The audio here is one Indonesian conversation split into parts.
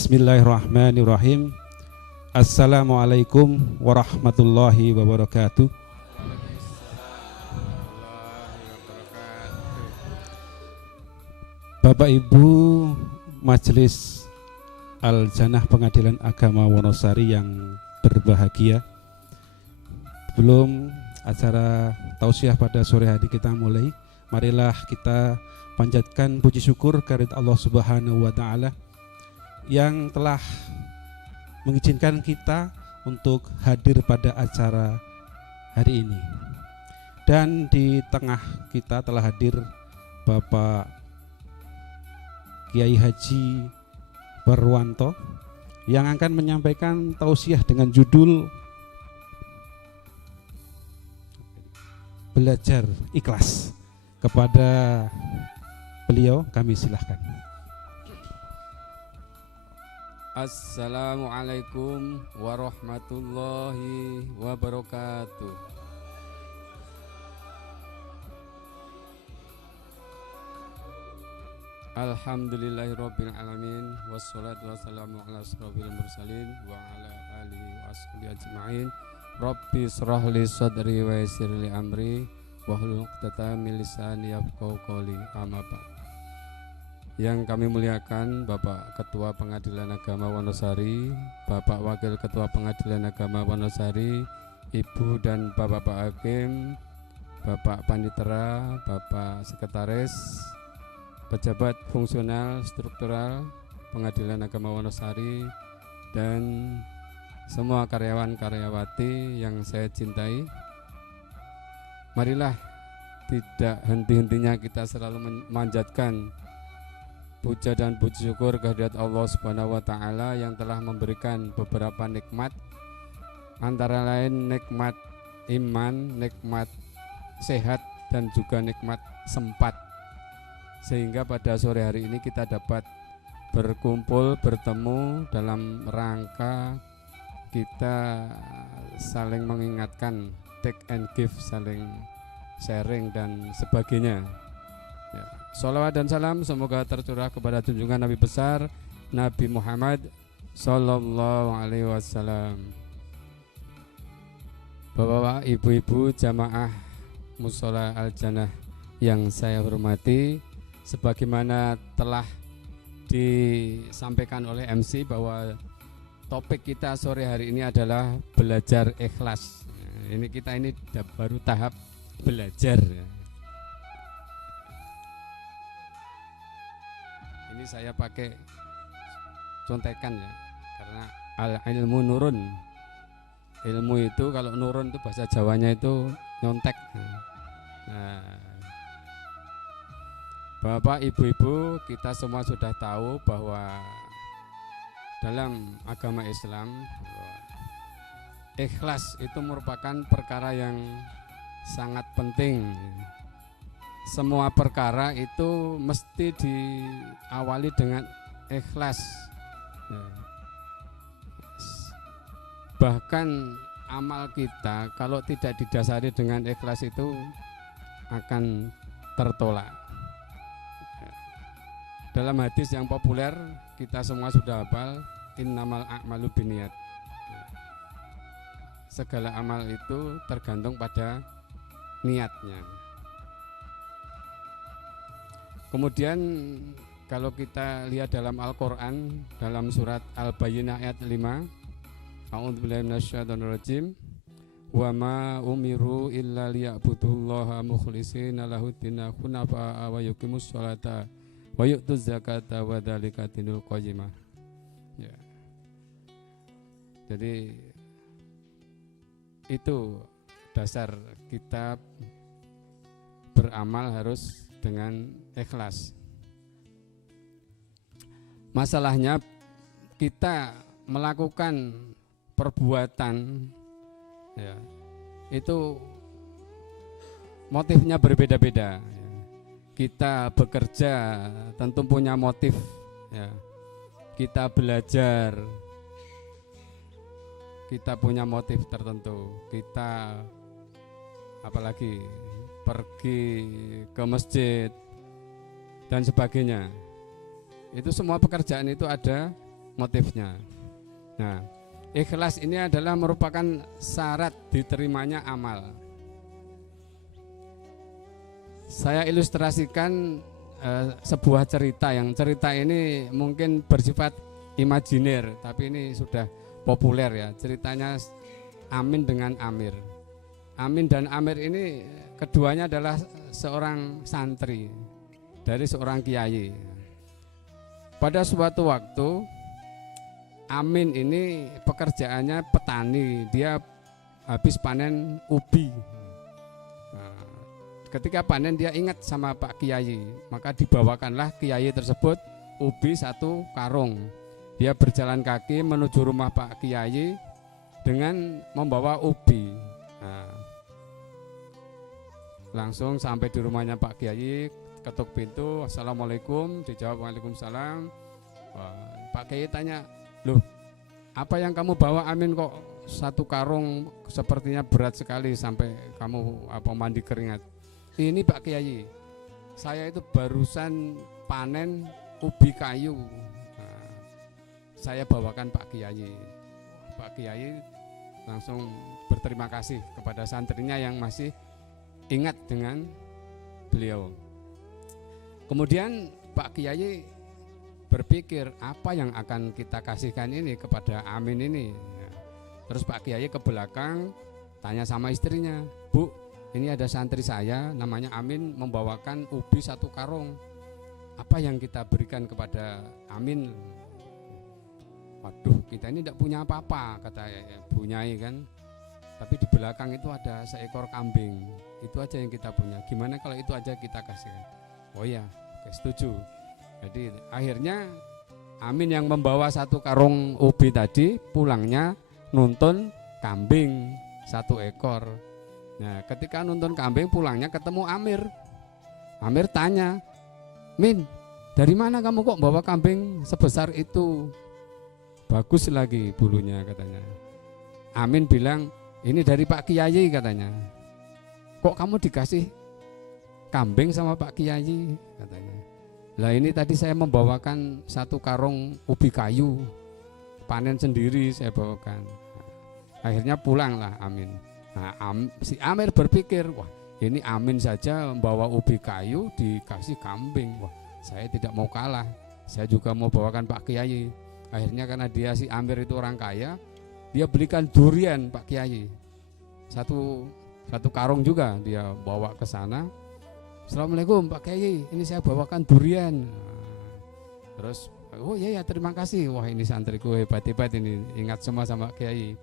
Bismillahirrahmanirrahim. Assalamualaikum warahmatullahi wabarakatuh. Bapak Ibu Majelis Al-Jannah Pengadilan Agama Wonosari yang berbahagia, sebelum acara tausiah pada sore hari kita mulai, marilah kita panjatkan puji syukur kehadirat Allah Subhanahu wa taala yang telah mengizinkan kita untuk hadir pada acara hari ini. Dan di tengah kita telah hadir Bapak Kiai Haji Barwanto yang akan menyampaikan tausiah dengan judul Belajar Ikhlas. Kepada beliau kami silahkan. Assalamualaikum warahmatullahi wabarakatuh. Alhamdulillahirabbil alamin wassalatu wassalamu ala asrofil mursalin wa ala alihi wa ashabihi ajmain. Rabbi shrah li sadri wa yassir li amri wahlul 'uqdatam min lisani yafqahu qawli. Amma ba'd. Yang kami muliakan Bapak Ketua Pengadilan Agama Wonosari, Bapak Wakil Ketua Pengadilan Agama Wonosari, Ibu dan Bapak Hakim, Bapak Panitera, Bapak Sekretaris, pejabat fungsional struktural Pengadilan Agama Wonosari, dan semua karyawan-karyawati yang saya cintai. Marilah tidak henti-hentinya kita selalu memanjatkan puja dan puji syukur kehadirat Allah Subhanahu wa taala yang telah memberikan beberapa nikmat, antara lain nikmat iman, nikmat sehat, dan juga nikmat sempat, sehingga pada sore hari ini kita dapat berkumpul, bertemu dalam rangka kita saling mengingatkan, take and give, saling sharing dan sebagainya. Ya. Sholawat dan salam semoga tercurah kepada junjungan Nabi besar Nabi Muhammad Sallallahu Alaihi Wasallam. Bapak-bapak, ibu-ibu jamaah Mushola Al-Jannah yang saya hormati, sebagaimana telah disampaikan oleh MC bahwa topik kita sore hari ini adalah belajar ikhlas. Ini kita baru tahap belajar. Ini saya pakai contekan ya, karena al-ilmu nurun. Ilmu itu kalau nurun itu bahasa Jawanya itu nyontek. Nah, Bapak, Ibu-ibu, kita semua sudah tahu bahwa dalam agama Islam ikhlas itu merupakan perkara yang sangat penting. Semua perkara itu mesti diawali dengan ikhlas. Bahkan amal kita kalau tidak didasari dengan ikhlas itu akan tertolak. Dalam hadis yang populer kita semua sudah hafal, innamal a'malu binniyat. Segala amal itu tergantung pada niatnya. Kemudian kalau kita lihat dalam Al-Quran, dalam surat Al-Bayyinah ayat 5, a'udzubillahi minasyaitonir rajim, wa ma umiru illa liya'budullaha mukhlishina lahuddina hunafa wa yuqimus sholata wa yu'tuz zakata wa dzalika dinul qayyimah. Ya. Jadi itu dasar kita beramal harus dengan ikhlas. Masalahnya kita melakukan perbuatan ya, itu motifnya berbeda-beda. Kita bekerja tentu punya motif ya. Kita belajar kita punya motif tertentu. Kita apalagi pergi ke masjid dan sebagainya. Itu semua pekerjaan itu ada motifnya. Nah, ikhlas ini adalah merupakan syarat diterimanya amal. Saya ilustrasikan sebuah cerita, yang cerita ini mungkin bersifat imajiner, tapi ini sudah populer ya. Ceritanya Amin dengan Amir. Amin dan Amir ini keduanya adalah seorang santri dari seorang kiai. Pada suatu waktu Amin ini pekerjaannya petani, dia habis panen ubi. Nah, ketika panen dia ingat sama Pak Kiai, maka dibawakanlah Kiai tersebut ubi 1 karung. Dia berjalan kaki menuju rumah Pak Kiai dengan membawa ubi. Nah, langsung sampai di rumahnya Pak Kiai, ketuk pintu, assalamualaikum, dijawab waalaikumsalam. Pak Kiai tanya, loh, apa yang kamu bawa Amin, kok 1 karung sepertinya berat sekali sampai kamu mandi keringat? Ini Pak Kiai, saya itu barusan panen ubi kayu, saya bawakan Pak Kiai. Pak Kiai langsung berterima kasih kepada santrinya yang masih ingat dengan beliau. Kemudian Pak Kiai berpikir, apa yang akan kita kasihkan ini kepada Amin ini. Terus Pak Kiai ke belakang tanya sama istrinya, Bu, ini ada santri saya namanya Amin membawakan ubi 1 karung, apa yang kita berikan kepada Amin? Waduh, kita ini tidak punya apa-apa, kata Bu Nyai kan. Tapi di belakang itu ada seekor kambing, itu aja yang kita punya. Gimana kalau itu aja kita kasihkan? Oh ya, oke, setuju. Jadi akhirnya Amin yang membawa 1 karung ubi tadi pulangnya nuntun kambing 1 ekor. Nah, ketika nuntun kambing pulangnya ketemu Amir. Amir tanya, Min, dari mana kamu kok bawa kambing sebesar itu? Bagus lagi bulunya katanya. Amin bilang, ini dari Pak Kiai katanya. Kok kamu dikasih kambing sama Pak Kiai katanya? Lah ini tadi saya membawakan 1 karung ubi kayu, panen sendiri saya bawakan. Akhirnya pulanglah Amin. Nah, si Amir berpikir, wah ini Amin saja membawa ubi kayu dikasih kambing, wah saya tidak mau kalah, saya juga mau bawakan Pak Kiai. Akhirnya karena dia si Amir itu orang kaya, dia belikan durian Pak Kiai, satu karung juga dia bawa ke sana. Assalamualaikum Pak Kiai, ini saya bawakan durian. Terus, oh iya ya terima kasih, wah ini santriku hebat-hebat ini, ingat semua sama Kiai.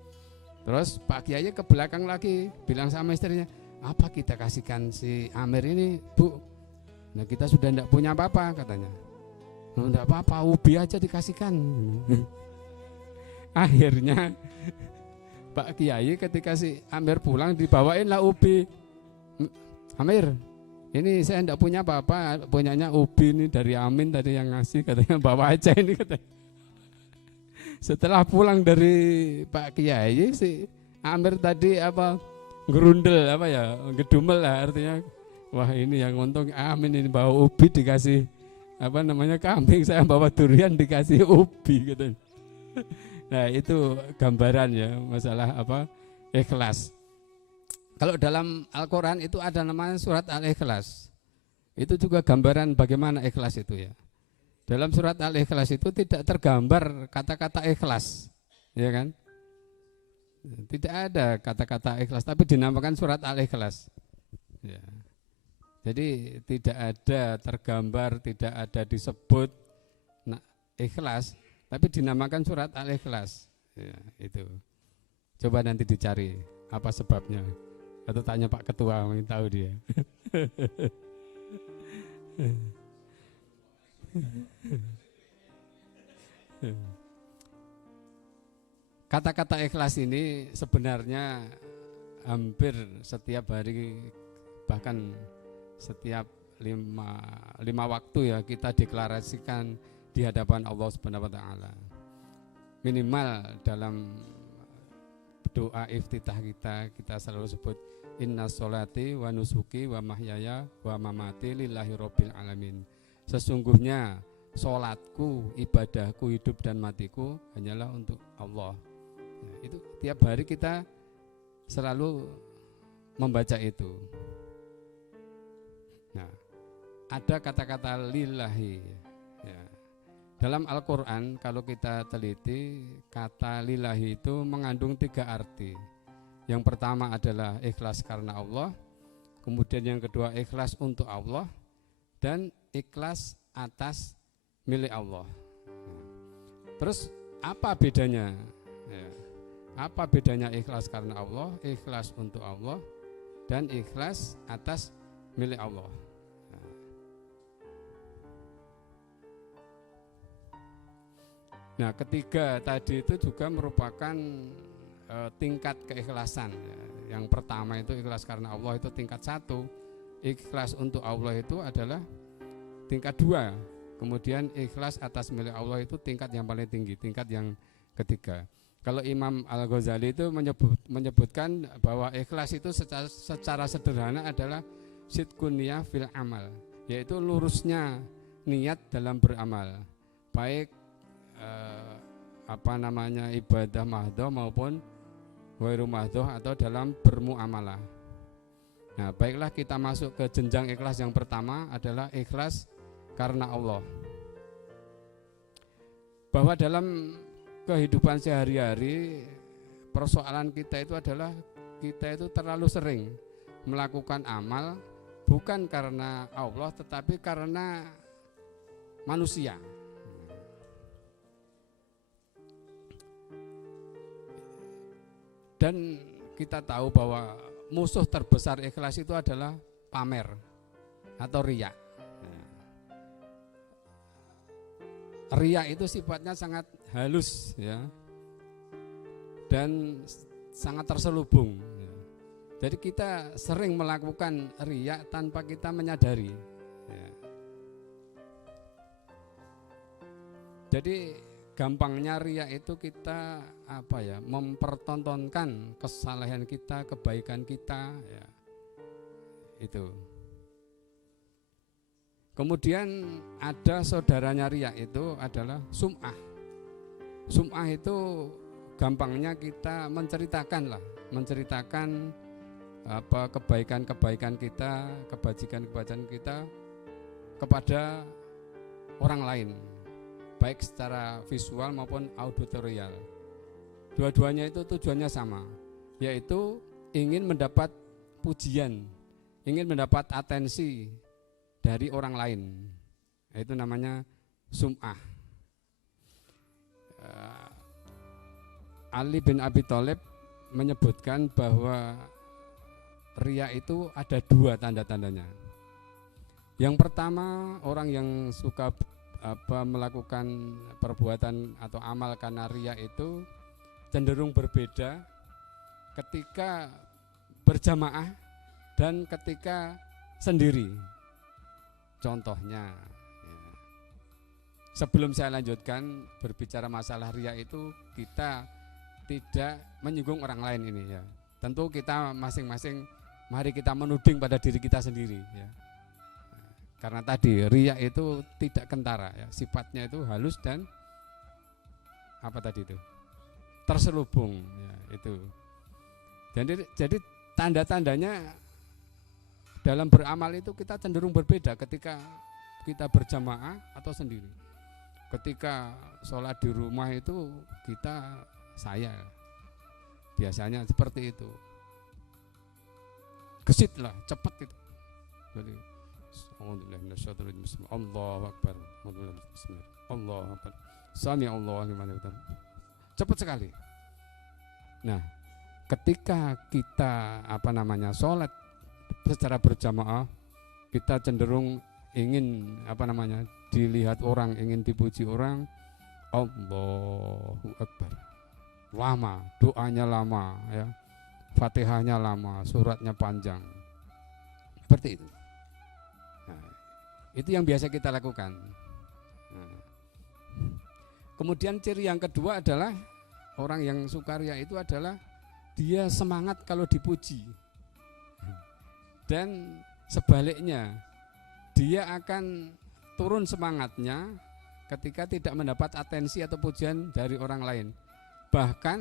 Terus Pak Kiai ke belakang lagi bilang sama istrinya, apa kita kasihkan si Amir ini Bu? Nah kita sudah tidak punya apa-apa katanya. Tidak apa-apa, ubi aja dikasihkan. Akhirnya Pak Kiai ketika si Amir pulang dibawain lah ubi. Amir, ini saya tidak punya apa-apa, punyanya ubi ini dari Amin tadi yang ngasih, katanya bawa aja ini katanya. Setelah pulang dari Pak Kiai, si Amir tadi gerundel gedumel lah, artinya wah ini yang untung Amin ini bawa ubi dikasih kambing, saya bawa durian dikasih ubi gitu. Nah itu gambaran ya masalah ikhlas. Kalau dalam Al-Quran itu ada namanya surat Al-Ikhlas. Itu juga gambaran bagaimana ikhlas itu ya. Dalam surat Al-Ikhlas itu tidak tergambar kata-kata ikhlas, ya kan? Tidak ada kata-kata ikhlas, tapi dinamakan surat Al-Ikhlas. Ya. Jadi tidak ada tergambar, tidak ada disebut ikhlas, tapi dinamakan surat Al-Ikhlas. Ya, itu. Coba nanti dicari apa sebabnya. Atau tanya Pak Ketua, ingin tahu dia. Kata-kata ikhlas ini sebenarnya hampir setiap hari, bahkan setiap lima waktu ya kita deklarasikan di hadapan Allah Subhanahu wa taala. Minimal dalam doa iftitah kita selalu sebut inna sholati wa nusuki wa mahyaya wa mamati lillahi rabbil alamin. Sesungguhnya sholatku, ibadahku, hidup dan matiku hanyalah untuk Allah. Ya, itu tiap hari kita selalu membaca itu. Nah, ada kata-kata lillahi. Ya. Dalam Al-Quran kalau kita teliti, kata lillahi itu mengandung 3 arti. Yang pertama adalah ikhlas karena Allah, kemudian yang kedua ikhlas untuk Allah, dan ikhlas atas milik Allah. Terus apa bedanya? Ya. Apa bedanya ikhlas karena Allah, ikhlas untuk Allah, dan ikhlas atas milik Allah? Nah, ketiga tadi itu juga merupakan tingkat keikhlasan. Yang pertama itu ikhlas karena Allah itu tingkat 1, ikhlas untuk Allah itu adalah tingkat 2, kemudian ikhlas atas milik Allah itu tingkat yang paling tinggi, tingkat yang ketiga. Kalau Imam Al-Ghazali itu menyebutkan bahwa ikhlas itu secara sederhana adalah sidqun niyah fil amal, yaitu lurusnya niat dalam beramal, baik ibadah mahdoh maupun ghairu mahdoh atau dalam bermuamalah. Nah, baiklah kita masuk ke jenjang ikhlas yang pertama adalah ikhlas karena Allah. Bahwa dalam kehidupan sehari-hari persoalan kita itu adalah kita itu terlalu sering melakukan amal bukan karena Allah tetapi karena manusia. Dan kita tahu bahwa musuh terbesar ikhlas itu adalah pamer atau riya. Riya itu sifatnya sangat halus ya, dan sangat terselubung. Jadi kita sering melakukan riya tanpa kita menyadari. Jadi gampangnya riya itu kita mempertontonkan kesalahan kita, kebaikan kita, ya. Itu. Kemudian ada saudaranya riya itu adalah sum'ah. Sum'ah itu gampangnya kita menceritakan kebaikan-kebaikan kita, kebajikan-kebajikan kita kepada orang lain, baik secara visual maupun auditorial. Dua-duanya itu tujuannya sama, yaitu ingin mendapat pujian, ingin mendapat atensi dari orang lain. Itu namanya sum'ah. Ali bin Abi Thalib menyebutkan bahwa riya itu ada 2 tanda-tandanya. Yang pertama, orang yang suka melakukan perbuatan atau amal karena riya itu cenderung berbeda ketika berjamaah dan ketika sendiri. Contohnya, sebelum saya lanjutkan berbicara masalah riya itu, kita tidak menyinggung orang lain ini ya. Tentu kita masing-masing mari kita menuding pada diri kita sendiri ya. Karena tadi riya itu tidak kentara ya, sifatnya itu halus dan terselubung ya, itu. Jadi tanda-tandanya dalam beramal itu kita cenderung berbeda ketika kita berjamaah atau sendiri. Ketika sholat di rumah itu saya biasanya seperti itu, gesit lah, cepat itu. Jadi Allahu Akbar, Allahu Akbar, Sami Allahu liman hamidah. Cepat sekali. Nah, ketika kita sholat secara berjamaah, kita cenderung ingin dilihat orang, ingin dipuji orang. Allahu Akbar. Lama, doanya lama ya. Fatihahnya lama, suratnya panjang. Seperti itu. Nah, itu yang biasa kita lakukan. Nah, kemudian ciri yang kedua adalah orang yang sukaria itu adalah dia semangat kalau dipuji. Dan sebaliknya, dia akan turun semangatnya ketika tidak mendapat atensi atau pujian dari orang lain. Bahkan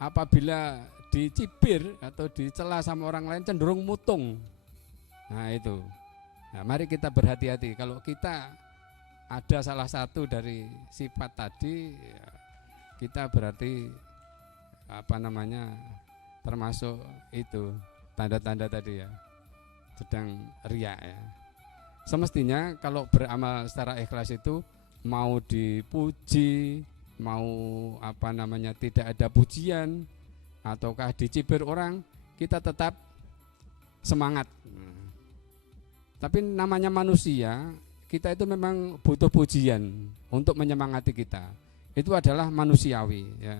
apabila dicibir atau dicela sama orang lain cenderung mutung. Nah itu. Nah, mari kita berhati-hati. Kalau kita ada salah satu dari sifat tadi, ya, kita berarti termasuk itu tanda-tanda tadi ya, sedang riya ya. Semestinya kalau beramal secara ikhlas itu mau dipuji, mau tidak ada pujian ataukah dicibir orang, kita tetap semangat. Tapi namanya manusia, kita itu memang butuh pujian untuk menyemangati kita. Itu adalah manusiawi ya.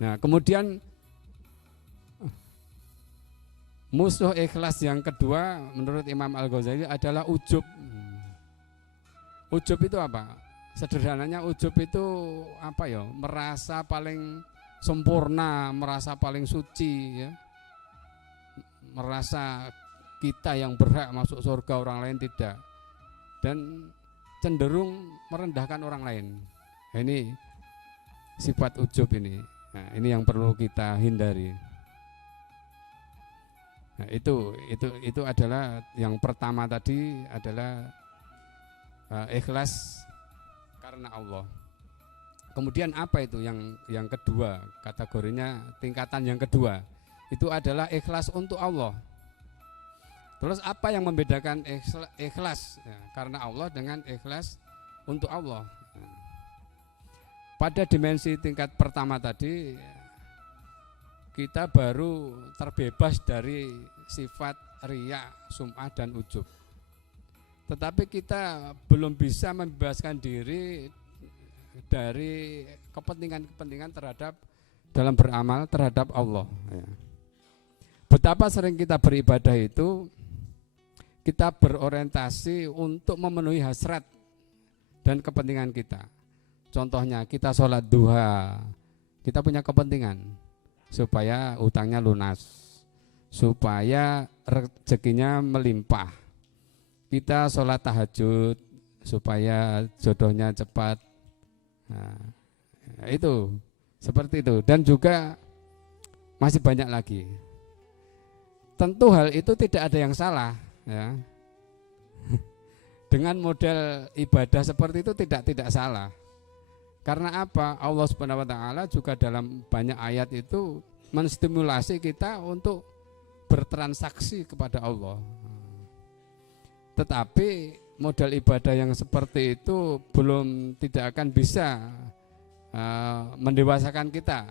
Nah, kemudian musuh ikhlas yang kedua menurut Imam Al-Ghazali adalah ujub. Ujub itu apa? Sederhananya ujub itu merasa paling sempurna, merasa paling suci ya. Merasa kita yang berhak masuk surga, orang lain tidak, dan cenderung merendahkan orang lain. Nah, ini sifat ujub ini. Nah, ini yang perlu kita hindari. Nah, itu adalah yang pertama tadi adalah ikhlas karena Allah. Kemudian apa itu yang kedua, kategorinya tingkatan yang kedua itu adalah ikhlas untuk Allah. Terus apa yang membedakan ikhlas ya, karena Allah dengan ikhlas untuk Allah? Pada dimensi tingkat pertama tadi kita baru terbebas dari sifat riya, sum'ah dan ujub. Tetapi kita belum bisa membebaskan diri dari kepentingan-kepentingan dalam beramal terhadap Allah ya. Betapa sering kita beribadah itu kita berorientasi untuk memenuhi hasrat dan kepentingan kita. Contohnya kita sholat duha, kita punya kepentingan supaya utangnya lunas, supaya rezekinya melimpah. Kita sholat tahajud supaya jodohnya cepat. Nah, itu seperti itu, dan juga masih banyak lagi. Tentu hal itu tidak ada yang salah ya. Dengan model ibadah seperti itu tidak salah. Karena apa? Allah Subhanahu wa taala juga dalam banyak ayat itu menstimulasi kita untuk bertransaksi kepada Allah. Tetapi model ibadah yang seperti itu tidak akan bisa mendewasakan kita.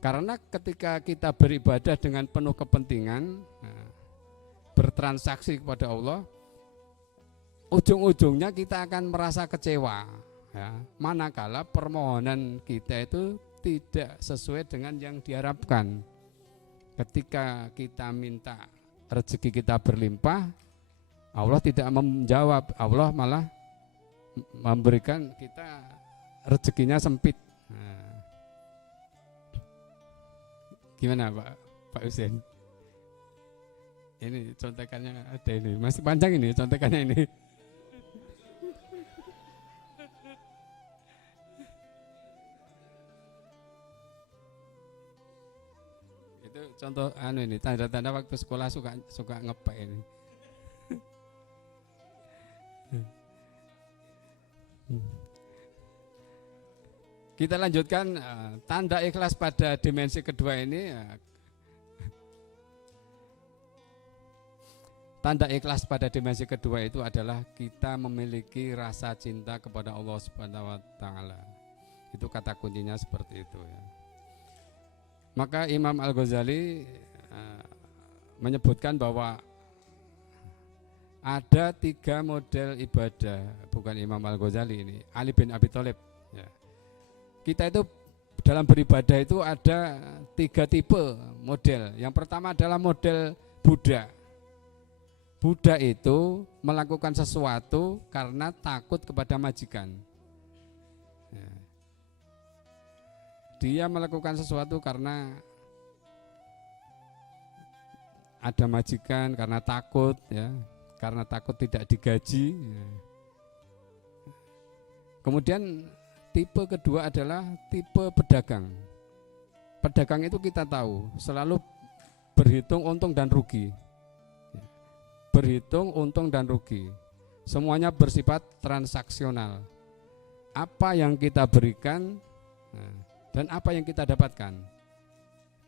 Karena ketika kita beribadah dengan penuh kepentingan, bertransaksi kepada Allah, ujung-ujungnya kita akan merasa kecewa ya, manakala permohonan kita itu tidak sesuai dengan yang diharapkan. Ketika kita minta rezeki kita berlimpah, Allah tidak menjawab, Allah malah memberikan kita rezekinya sempit. Nah, gimana Pak Husein? Ini contekannya ada ini, masih panjang ini contekannya ini. Itu contoh ini tanda-tanda waktu sekolah suka ngepek ini. Kita lanjutkan tanda ikhlas pada dimensi kedua ini. Tanda ikhlas pada dimensi kedua itu adalah kita memiliki rasa cinta kepada Allah Subhanahu wa taala. Itu kata kuncinya seperti itu ya. Maka Imam Al-Ghazali menyebutkan bahwa ada 3 model ibadah, bukan Imam Al-Ghazali ini, Ali bin Abi Thalib ya. Kita itu dalam beribadah itu ada 3 tipe model. Yang pertama adalah model Buddha. Buddha itu melakukan sesuatu karena takut kepada majikan. Ya. Dia melakukan sesuatu karena ada majikan karena takut ya, karena takut tidak digaji ya. Kemudian tipe kedua adalah tipe pedagang. Pedagang itu kita tahu selalu berhitung untung dan rugi. Berhitung untung dan rugi. Semuanya bersifat transaksional. Apa yang kita berikan dan apa yang kita dapatkan.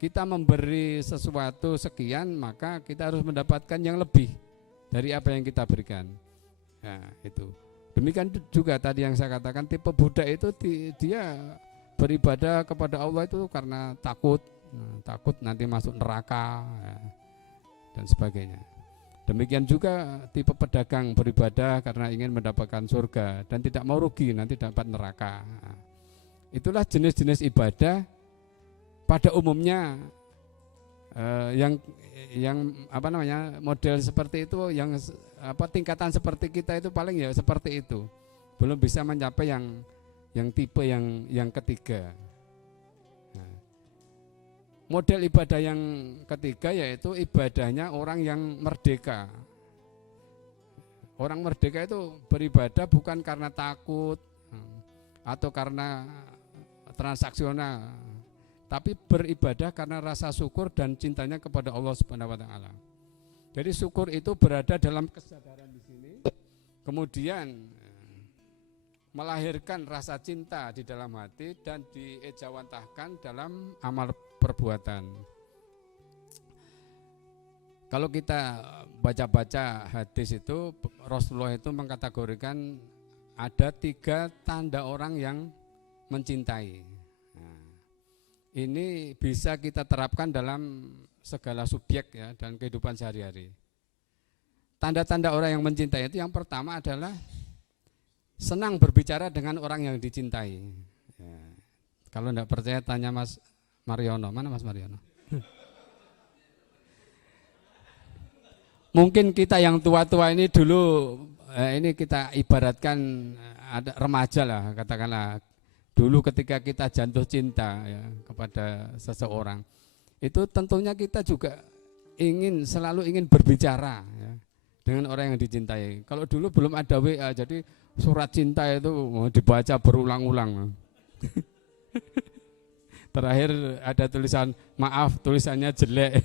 Kita memberi sesuatu sekian, maka kita harus mendapatkan yang lebih dari apa yang kita berikan. Nah, itu. Demikian juga tadi yang saya katakan, tipe budak itu dia beribadah kepada Allah itu karena takut, takut nanti masuk neraka ya, dan sebagainya. Demikian juga tipe pedagang beribadah karena ingin mendapatkan surga dan tidak mau rugi nanti dapat neraka. Nah, itulah jenis-jenis ibadah pada umumnya yang apa namanya model seperti itu, yang apa tingkatan seperti kita itu paling ya seperti itu, belum bisa mencapai yang tipe yang ketiga. Nah, model ibadah yang ketiga yaitu ibadahnya orang yang merdeka. Orang merdeka itu beribadah bukan karena takut atau karena transaksional, tapi beribadah karena rasa syukur dan cintanya kepada Allah Subhanahu wa taala. Jadi syukur itu berada dalam kesadaran di sini, kemudian melahirkan rasa cinta di dalam hati dan diejawantahkan dalam amal perbuatan. Kalau kita baca-baca hadis itu, Rasulullah itu mengkategorikan ada 3 tanda orang yang mencintai. Nah, ini bisa kita terapkan dalam segala subjek ya dan kehidupan sehari-hari. Tanda-tanda orang yang mencintai itu yang pertama adalah senang berbicara dengan orang yang dicintai. Ya. Kalau tidak percaya tanya Mas Mariono. Mana Mas Mariono? Mungkin kita yang tua-tua ini dulu ini kita ibaratkan ada remaja lah, katakanlah dulu ketika kita jatuh cinta ya, kepada seseorang, itu tentunya kita juga selalu ingin berbicara ya, dengan orang yang dicintai. Kalau dulu belum ada WA, jadi surat cinta itu dibaca berulang-ulang. Terakhir ada tulisan maaf, tulisannya jelek.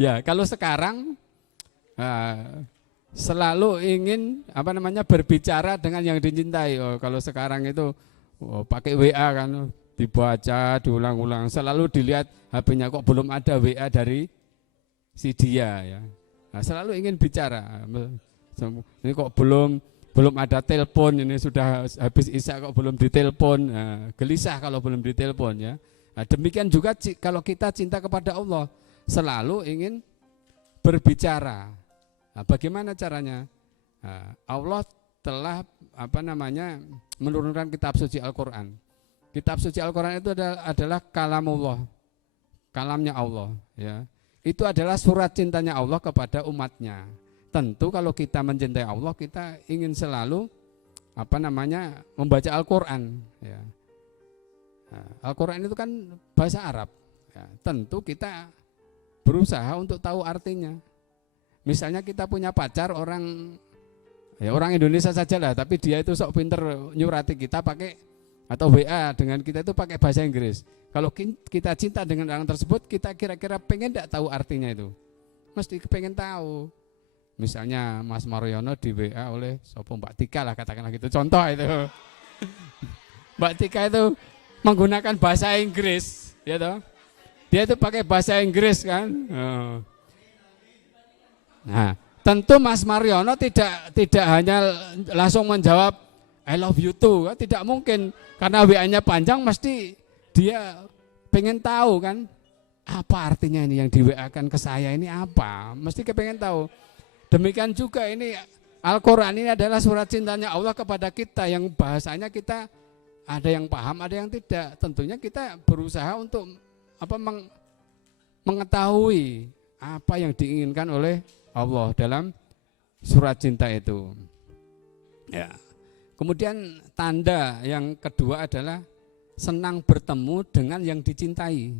Ya, kalau sekarang selalu ingin berbicara dengan yang dicintai. Oh, kalau sekarang itu pakai WA kan, dibaca diulang-ulang, selalu dilihat HP-nya kok belum ada WA dari si dia ya. Nah, selalu ingin bicara. Ini kok belum ada telepon, ini sudah habis isya kok belum ditelepon. Nah, gelisah kalau belum ditelepon ya. Nah, demikian juga kalau kita cinta kepada Allah, selalu ingin berbicara. Nah, bagaimana caranya? Nah, Allah telah menurunkan kitab suci Al-Qur'an. Kitab suci Al-Qur'an itu adalah kalamullah, kalamnya Allah ya. Itu adalah surat cintanya Allah kepada umatnya. Tentu kalau kita mencintai Allah, kita ingin selalu membaca Al-Qur'an ya. Nah, Al-Qur'an itu kan bahasa Arab ya. Tentu kita berusaha untuk tahu artinya. Misalnya kita punya pacar orang Indonesia saja lah, tapi dia itu sok pinter nyurati kita pakai atau WA dengan kita itu pakai bahasa Inggris. Kalau kita cinta dengan orang tersebut, kita kira-kira pengen enggak tahu artinya itu? Mesti pengen tahu. Misalnya Mas Mariono di WA oleh Mbak Tika lah, katakanlah gitu. Contoh itu. Mbak Tika itu menggunakan bahasa Inggris, ya toh? Dia itu pakai bahasa Inggris kan. Nah, tentu Mas Mariono tidak hanya langsung menjawab I love you too, kan? Tidak mungkin, karena WA-nya panjang, mesti dia pengen tahu kan apa artinya ini yang di WA-kan ke saya ini apa, mesti kepengen tahu. Demikian juga ini Al-Quran ini adalah surat cintanya Allah kepada kita, yang bahasanya kita ada yang paham, ada yang tidak. Tentunya kita berusaha untuk mengetahui apa yang diinginkan oleh Allah dalam surat cinta itu. Ya. Kemudian tanda yang kedua adalah senang bertemu dengan yang dicintai.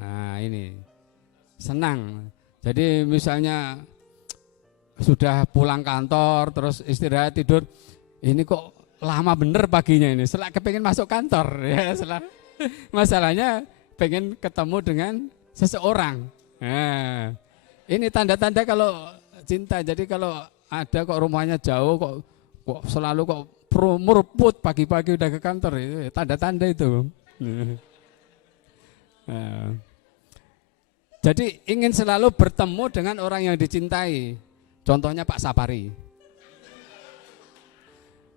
Nah, ini senang. Jadi misalnya sudah pulang kantor terus istirahat tidur, ini kok lama bener paginya ini, setelah kepengen masuk kantor ya, masalahnya pengen ketemu dengan seseorang. Nah, ini tanda-tanda kalau cinta. Jadi kalau ada kok rumahnya jauh kok selalu kok meruput pagi-pagi udah ke kantor, itu tanda-tanda itu. Nah, jadi ingin selalu bertemu dengan orang yang dicintai. Contohnya Pak Sapari.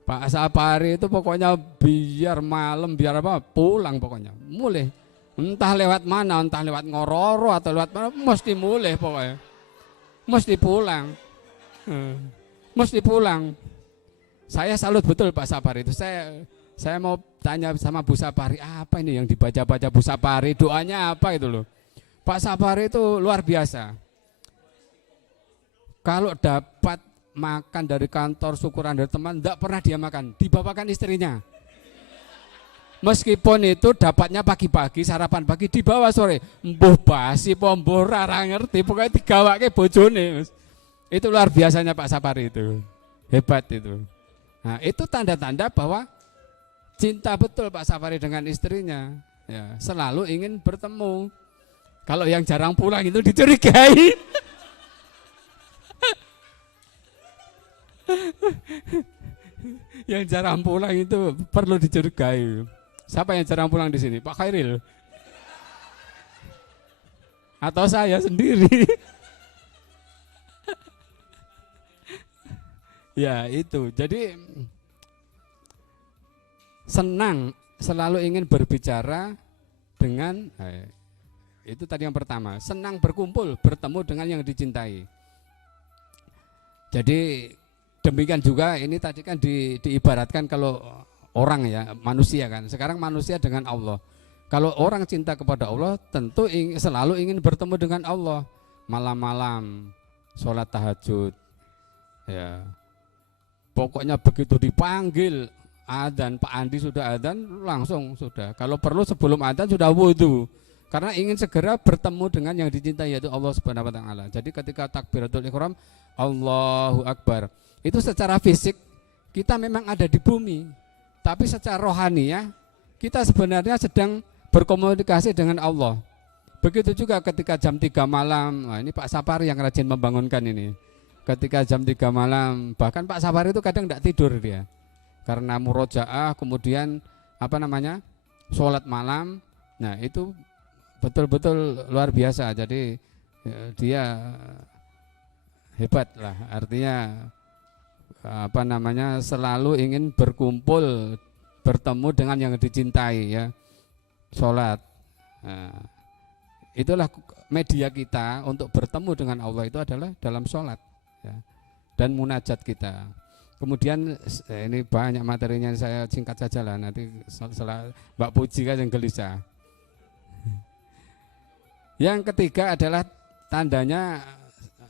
Pak Sapari itu pokoknya biar malam biar apa pulang pokoknya mulai, entah lewat mana, entah lewat Ngororo atau lewat mana, mesti mulai pokoknya, mesti pulang, mesti pulang. Saya salut betul Pak Sapari itu. Saya mau tanya sama Bu Sapari, apa ini yang dibaca-baca Bu Sapari, doanya apa itu loh. Pak Sapari itu luar biasa. Kalau dapat makan dari kantor, syukuran dari teman, tidak pernah dia makan, dibawakan istrinya. Meskipun itu dapatnya pagi-pagi, sarapan pagi, dibawa sore. Mbuh basi, pombo, rara ngerti, pokoknya digawake bojone. Itu luar biasanya Pak Sapari itu, hebat itu. Nah itu tanda-tanda bahwa cinta betul Pak Sapari dengan istrinya, ya, selalu ingin bertemu. Kalau yang jarang pulang itu dicurigai. Yang jarang pulang itu perlu dicurigai. Siapa yang jarang pulang di sini? Pak Khairil? Atau saya sendiri? Ya itu. Jadi senang, selalu ingin berbicara dengan, itu tadi yang pertama. Senang berkumpul, bertemu dengan yang dicintai. Jadi demikian juga ini tadi kan diibaratkan kalau orang ya, manusia kan. Sekarang manusia dengan Allah. Kalau orang cinta kepada Allah tentu selalu ingin bertemu dengan Allah. Malam-malam sholat tahajud. Ya. Pokoknya begitu dipanggil adzan, Pak Andi sudah adzan, langsung sudah. Kalau perlu sebelum adzan sudah wudu. Karena ingin segera bertemu dengan yang dicintai yaitu Allah Subhanahu wa taala. Jadi ketika takbiratul ihram Allahu Akbar, itu secara fisik kita memang ada di bumi, tapi secara rohani ya kita sebenarnya sedang berkomunikasi dengan Allah. Begitu juga ketika jam 3 malam, nah ini Pak Sapari yang rajin membangunkan ini. Ketika jam 3 malam, bahkan Pak Sapari itu kadang tidak tidur dia, karena murojaah, kemudian sholat malam. Nah itu betul-betul luar biasa. Jadi dia hebat lah, artinya selalu ingin berkumpul, bertemu dengan yang dicintai ya, sholat. Nah, itulah media kita untuk bertemu dengan Allah, itu adalah dalam sholat ya, dan munajat kita. Kemudian ini banyak materinya, saya singkat saja lah, nanti setelah Mbak Puji kan yang gelisah. Yang ketiga adalah tandanya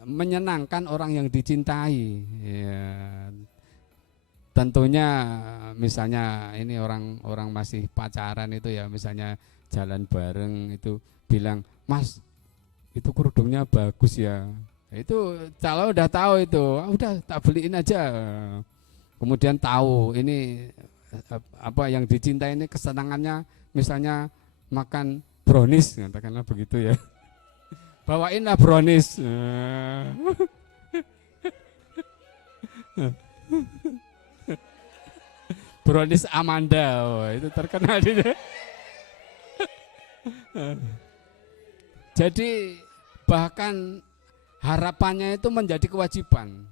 menyenangkan orang yang dicintai ya. Tentunya misalnya ini orang masih pacaran itu ya, misalnya jalan bareng itu bilang, Mas itu kerudungnya bagus ya, itu kalau udah tahu itu udah tak beliin aja. Kemudian tahu ini apa yang dicintai ini kesenangannya, misalnya makan brownies, katakanlah begitu ya, bawainlah brownies. Brownies Amanda, oh, itu terkenal dia. Jadi bahkan harapannya itu menjadi kewajiban.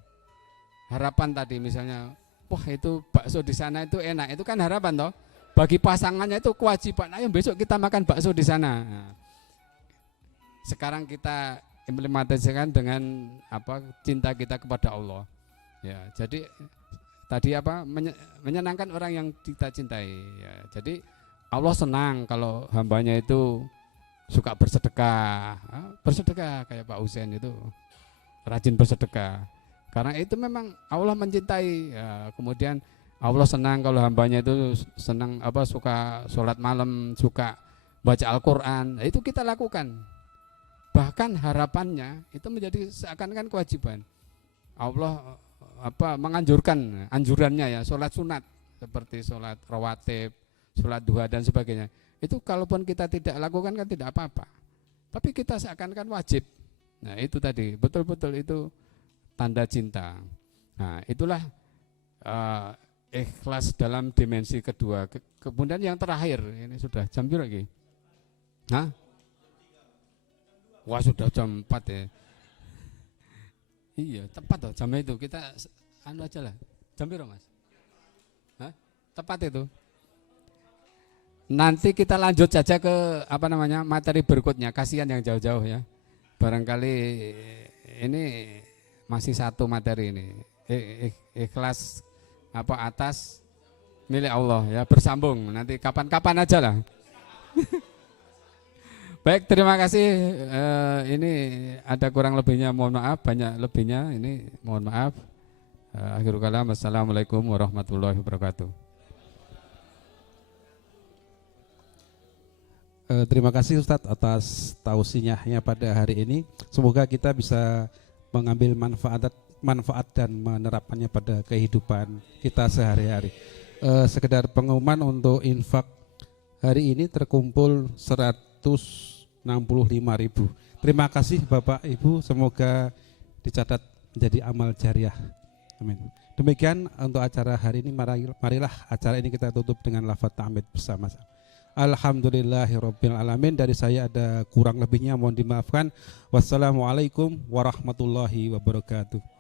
Harapan tadi misalnya, wah itu bakso di sana itu enak, itu kan harapan toh. Bagi pasangannya itu kewajiban, ayo besok kita makan bakso di sana. Nah, sekarang kita implementasikan dengan cinta kita kepada Allah. Ya, jadi tadi menyenangkan orang yang kita cintai. Ya, jadi Allah senang kalau hambanya itu suka bersedekah, bersedekah kayak Pak Husain itu rajin bersedekah. Karena itu memang Allah mencintai. Ya, kemudian Allah senang kalau hambanya itu suka sholat malam, suka baca Al-Quran. Nah, itu kita lakukan. bahkan harapannya itu menjadi seakan-akan kewajiban. Allah menganjurkan anjurannya ya, sholat sunat seperti sholat rawatib, sholat duha dan sebagainya. Itu kalaupun kita tidak lakukan kan tidak apa-apa, tapi kita seakan-akan wajib. Nah itu tadi betul-betul itu tanda cinta. Nah itulah ikhlas dalam dimensi kedua. Kemudian yang terakhir, ini sudah jam berapa lagi? Hah? Wah sudah jam 4 ya. Iya tepat loh jam itu, kita anu aja lah. Jam berapa Mas? Hah? Tepat itu. Nanti kita lanjut saja ke materi berikutnya. Kasihan yang jauh-jauh ya. Barangkali ini masih satu materi ini. Ikhlas atas milik Allah ya, bersambung nanti kapan-kapan aja lah. Baik, terima kasih. Ini ada kurang lebihnya, mohon maaf. Banyak lebihnya, ini mohon maaf. Akhirul kalam, assalamualaikum warahmatullahi wabarakatuh. Terima kasih Ustadz atas tausiahnya pada hari ini. Semoga kita bisa mengambil manfaat dan menerapkannya pada kehidupan kita sehari-hari. Sekedar pengumuman untuk infak hari ini terkumpul 165.000. Terima kasih Bapak Ibu, semoga dicatat menjadi amal jariah. Amin. Demikian untuk acara hari ini. Marilah acara ini kita tutup dengan lafaz ta'mid bersama-sama. Alhamdulillahirabbil alamin. Dari saya ada kurang lebihnya mohon dimaafkan. Wassalamualaikum warahmatullahi wabarakatuh.